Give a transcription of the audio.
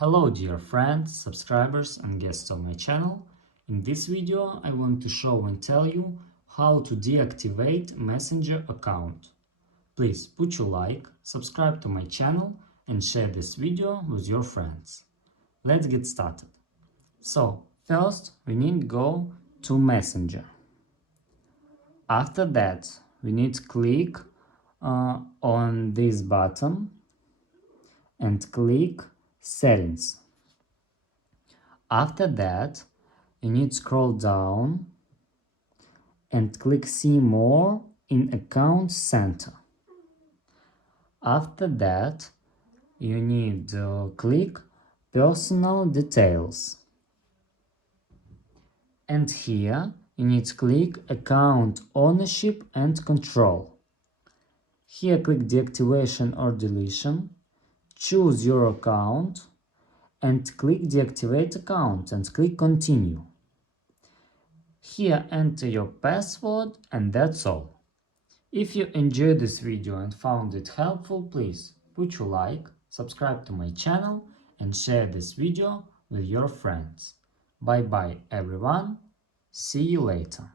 Hello dear friends, subscribers and guests of my channel. In this video I want to show and tell you how to deactivate Messenger account. Please put your like, subscribe to my channel and share this video with your friends. Let's get started. So first we need to go to Messenger. After that we need to click on this button and click Settings. After that, you need to scroll down and click See More in Account Center. After that, you need to click Personal Details. And here, you need to click Account Ownership and Control. Here, click Deactivation or Deletion. Choose your account and click Deactivate Account and click Continue. Here enter your password and that's all. If you enjoyed this video and found it helpful, please put your like, subscribe to my channel and share this video with your friends. Bye bye everyone, see you later.